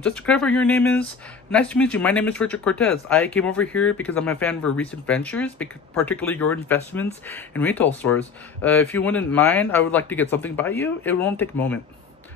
Just to clarify, your name is? Nice to meet you. My name is Richard Cortez. I came over here because I'm a fan of your recent ventures, particularly your investments in retail stores. If you wouldn't mind, I would like to get something by you. It will only take a moment.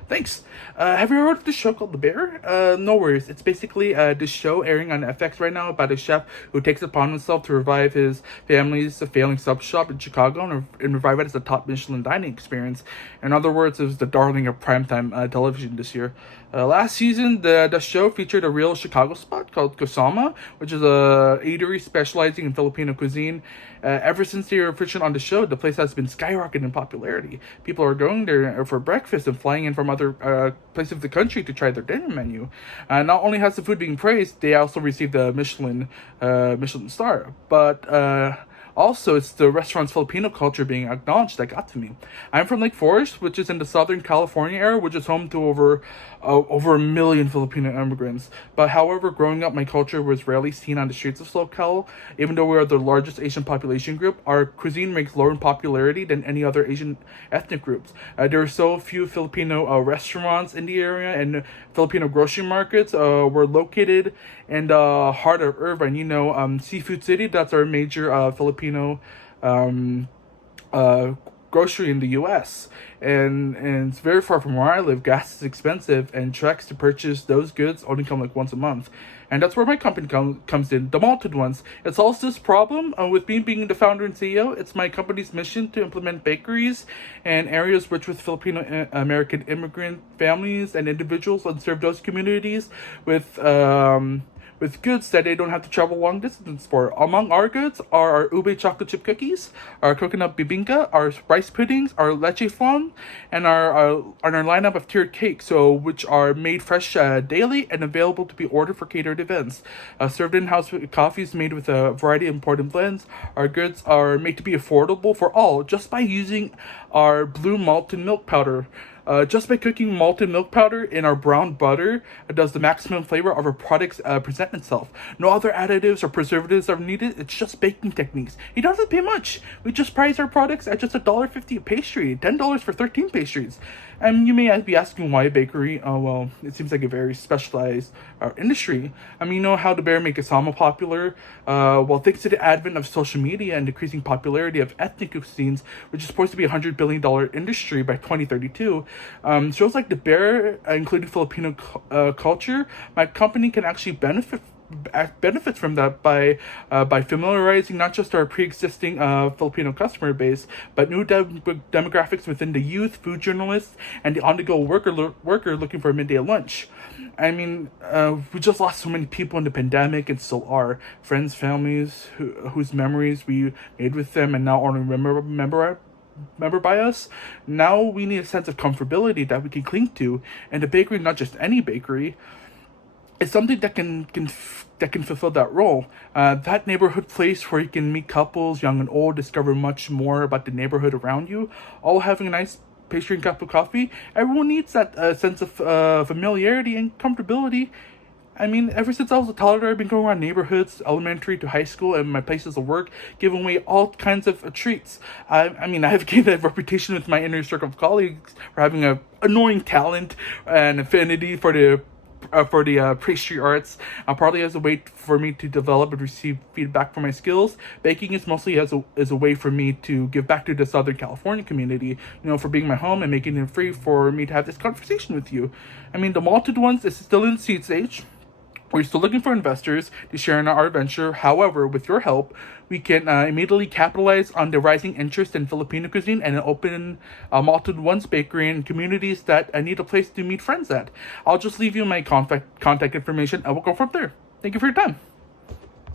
Thanks. Have you heard of this show called The Bear? No worries. It's basically this show airing on FX right now about a chef who takes it upon himself to revive his family's failing sub shop in Chicago and revive it as a top Michelin dining experience. In other words, it was the darling of primetime television this year. Last season, the show featured a real Chicago spot called Kusama, which is a eatery specializing in Filipino cuisine. Ever since they were featured on the show, the place has been skyrocketing in popularity. People are going there for breakfast and flying in from other places of the country to try their dinner menu. Not only has the food being praised, they also received the Michelin star. But also, it's the restaurant's Filipino culture being acknowledged that got to me. I'm from Lake Forest, which is in the Southern California area, which is home to over a million Filipino immigrants. But however, growing up, my culture was rarely seen on the streets of SoCal. Even though we are the largest Asian population group, our cuisine ranks lower in popularity than any other Asian ethnic groups. There are so few Filipino restaurants in the area, and Filipino grocery markets were located in the heart of Irvine. Seafood City, that's our major Filipino grocery in the U.S. And it's very far from where I live. Gas is expensive, and treks to purchase those goods only come like once a month. And that's where my company comes in, the Malted ones. It solves this problem. With me being the founder and CEO, it's my company's mission to implement bakeries and areas rich with Filipino American immigrant families and individuals, and serve those communities with goods that they don't have to travel long distance for. Among our goods are our ube chocolate chip cookies, our coconut bibingka, our rice puddings, our leche flan, and our lineup of tiered cakes, which are made fresh daily and available to be ordered for catered events. Served in-house with coffees made with a variety of important blends. Our goods are made to be affordable for all just by using our blue malted milk powder. Just by cooking malted milk powder in our brown butter, does the maximum flavor of our products present itself. No other additives or preservatives are needed. It's just baking techniques. You don't have to pay much. We just price our products at just $1.50 a pastry, $10 for 13 pastries. And you may be asking why a bakery. Well, it seems like a very specialized industry. You know how the Bear made Kasama popular? Well, thanks to the advent of social media and decreasing popularity of ethnic cuisines, which is supposed to be a $100 billion industry by 2032, shows like the Bear, including Filipino culture, my company can actually benefits from that by familiarizing not just our pre-existing Filipino customer base, but new demographics within the youth, food journalists, and the on-the-go worker looking for a midday lunch. We just lost so many people in the pandemic, and still are. Friends, families whose memories we made with them and now only remember by us. Now we need a sense of comfortability that we can cling to, and the bakery, not just any bakery, is something that can fulfill that role. That neighborhood place where you can meet couples, young and old, discover much more about the neighborhood around you, all having a nice pastry and cup of coffee. Everyone needs that sense of familiarity and comfortability. Ever since I was a toddler, I've been going around neighborhoods, elementary to high school, and my places of work, giving away all kinds of treats. I have gained a reputation with my inner circle of colleagues for having an annoying talent and affinity for the pastry arts, partly as a way for me to develop and receive feedback for my skills. Baking is mostly as a way for me to give back to the Southern California community, for being my home and making it free for me to have this conversation with you. The Malted ones is still in seed stage. We're still looking for investors to share in our venture. However, with your help, we can immediately capitalize on the rising interest in Filipino cuisine and open Malted Ones bakery in communities that need a place to meet friends at. I'll just leave you my contact information and we'll go from there. Thank you for your time.